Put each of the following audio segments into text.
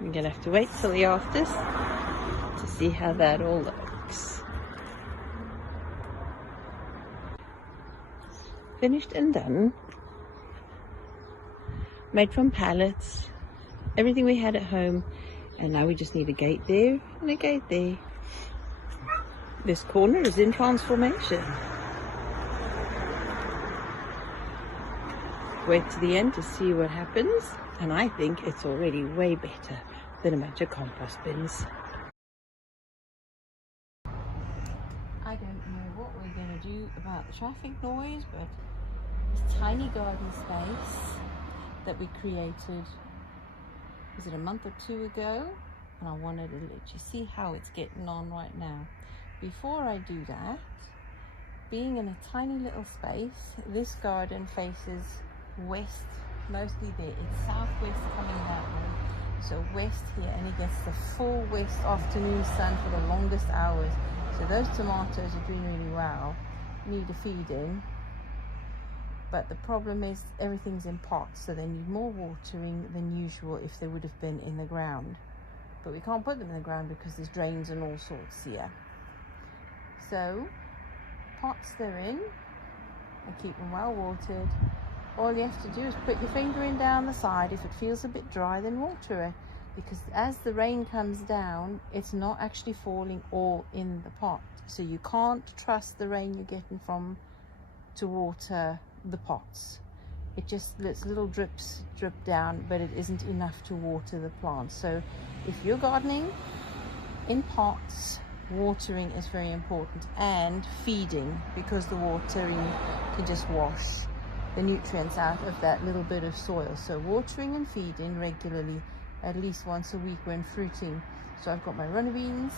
We're gonna have to wait till the afters to see how that all looks. Finished and done. Made from pallets, everything we had at home, and now we just need a gate there and a gate there. This corner is in transformation. Wait to the end to see what happens, and I think it's already way better than a bunch of compost bins. I don't know what we're going to do about the traffic noise, but this tiny garden space that we created, was it a month or two ago? And I wanted to let you see how it's getting on right now. Before I do that, being in a tiny little space, this garden faces west, mostly there. It's southwest coming that way, so west here, and it gets the full west afternoon sun for the longest hours. So those tomatoes are doing really well, need a feed in. But the problem is everything's in pots, so they need more watering than usual if they would have been in the ground. But we can't put them in the ground because there's drains and all sorts here. So pots they're in, and keep them well watered. All you have to do is put your finger in down the side. If it feels a bit dry, then water it, because as the rain comes down, it's not actually falling all in the pot. So you can't trust the rain you're getting from to water the pots. It just lets little drips drip down, but it isn't enough to water the plants. So if you're gardening in pots, watering is very important, and feeding, because the watering can just wash the nutrients out of that little bit of soil. So watering and feeding regularly, at least once a week when fruiting. So I've got my runner beans,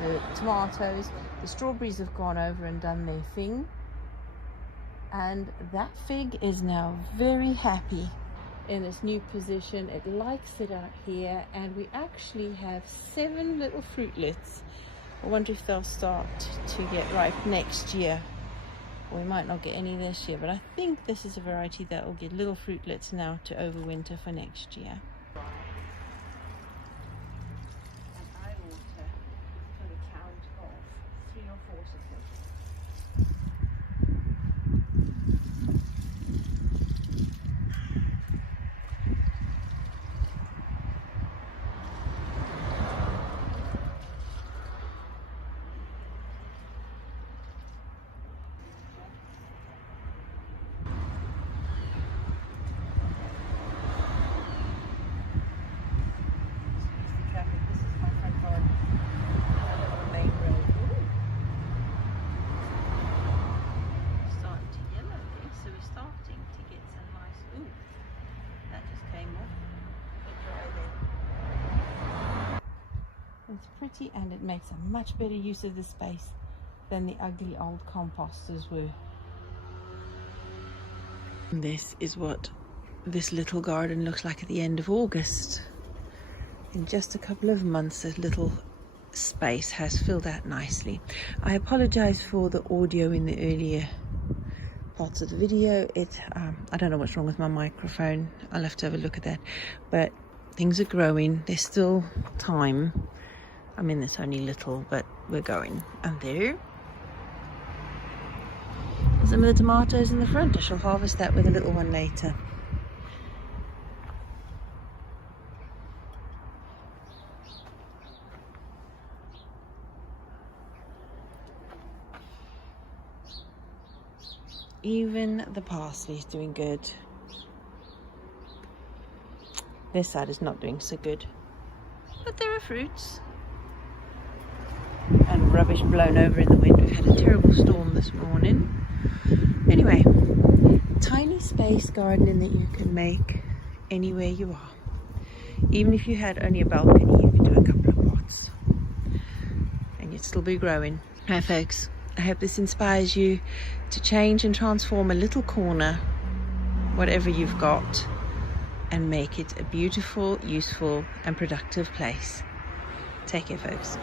the tomatoes, the strawberries have gone over and done their thing. And that fig is now very happy in this new position. It likes it out here, and we actually have 7 little fruitlets. I wonder if they'll start to get ripe next year. We might not get any this year, but I think this is a variety that will get little fruitlets now to overwinter for next year. And I water for the count of 3 or 4 seconds. It's pretty, and it makes a much better use of the space than the ugly old composters were. And this is what this little garden looks like at the end of August. In just a couple of months, this little space has filled out nicely. I apologize for the audio in the earlier parts of the video. I don't know what's wrong with my microphone. I'll have to have a look at that. But things are growing. There's still time. I mean, it's only little, but we're going. And there, some of the tomatoes in the front. I shall harvest that with a little one later. Even the parsley is doing good. This side is not doing so good, but there are fruits. And rubbish blown over in the wind. We've had a terrible storm this morning. Anyway, tiny space gardening that you can make anywhere you are. Even if you had only a balcony, you could do a couple of pots and you'd still be growing. Hi folks, I hope this inspires you to change and transform a little corner, whatever you've got, and make it a beautiful, useful and productive place. Take care folks.